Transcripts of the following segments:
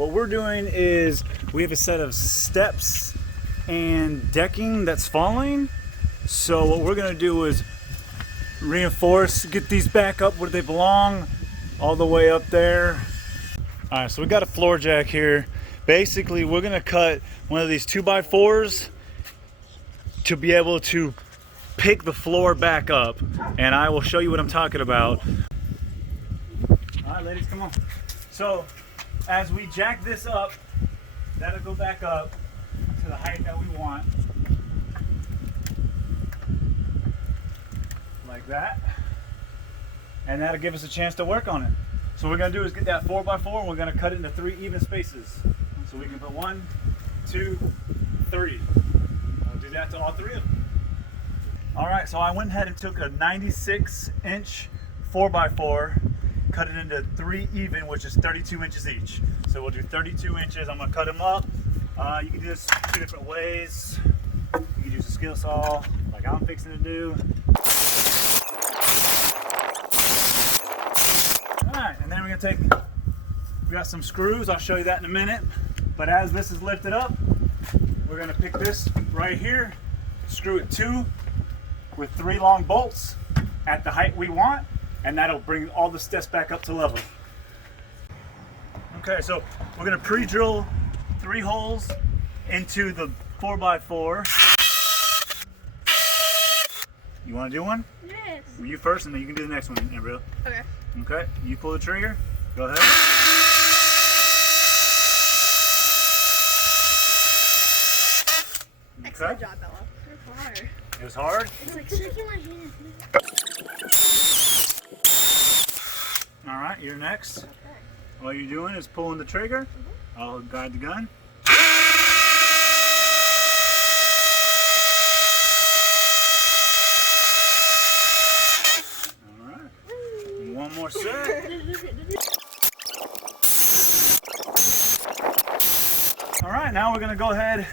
what we're doing is we have a set of steps and decking that's falling. So what we're gonna do is reinforce, get these back up where they belong, all the way up there. All right, so we got a floor jack here. Basically, we're gonna cut one of these 2x4s to be able to pick the floor back up, and I will show you what I'm talking about. All right, ladies, come on. So as we jack this up, that'll go back up to the height that we want, like that, and that'll give us a chance to work on it. So what we're gonna do is get that 4x4 and we're gonna cut it into 3 even spaces. So we can put 1, 2, 3. I'll do that to all 3 of them. All right, so I went ahead and took a 96-inch 4x4, cut it into 3 even, which is 32 inches each. So we'll do 32 inches. I'm gonna cut them up. You can do this 2 different ways. You can use a skill saw, like I'm fixing to do. All right, and then we're gonna we got some screws. I'll show you that in a minute. But as this is lifted up, we're gonna pick this right here, screw it 2 with 3 long bolts at the height we want, and that'll bring all the steps back up to level. Okay, so we're gonna pre-drill 3 holes into the 4x4. You wanna do one? Yes. Well, you first, and then you can do the next one, Gambrell. Okay. Okay, you pull the trigger, go ahead. Excellent job, Bella. It's hard. It was hard? It's like shaking my hand. All right, you're next. Okay. All you're doing is pulling the trigger. I'll guide the gun. All right. And one more set. All right, now we're gonna go ahead.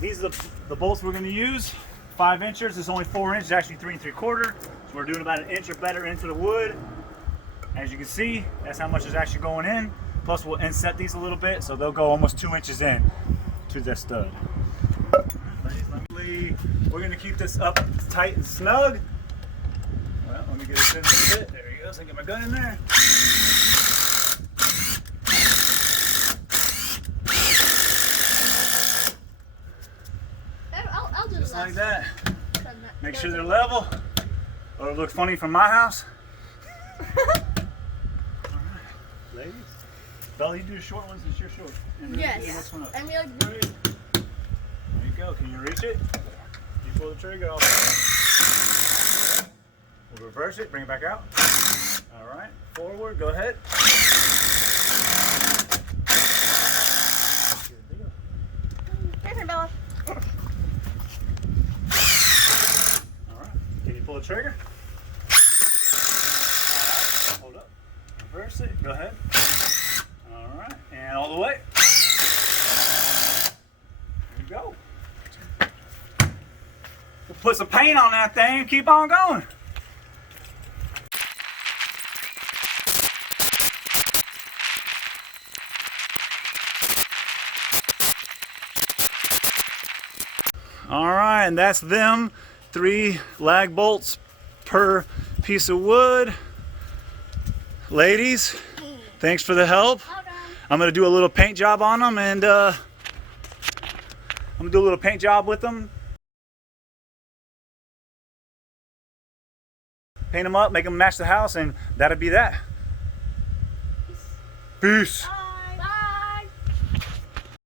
These are the bolts we're gonna use. 5 inches. It's only 4 inches, actually 3 3/4. So we're doing about 1 inch or better into the wood. As you can see, that's how much is actually going in. Plus we'll inset these a little bit, so they'll go almost 2 inches in to the stud. We're gonna keep this up tight and snug. Well, let me get this in a little bit. There you go, so I get my gun in there. I'll do Just the like last. that. Make sure they're level, or it'll look funny from my house. Alright, ladies. Bella, you do the short ones since you're short. And Yes. do the next one up. And we like. There you go. Can you reach it? You pull the trigger off. We'll reverse it, bring it back out. Alright, forward, go ahead. Here, Bella. Alright, can you pull the trigger? Hold up. Reverse it. Go ahead. All right. And all the way. There you go. We'll put some paint on that thing and keep on going. All right, and that's them. 3 lag bolts per piece of wood. Ladies, thanks for the help. I'm gonna do a little paint job on them, and I'm gonna do a little paint job with them. Paint them up, make them match the house, and that'll be that. Peace.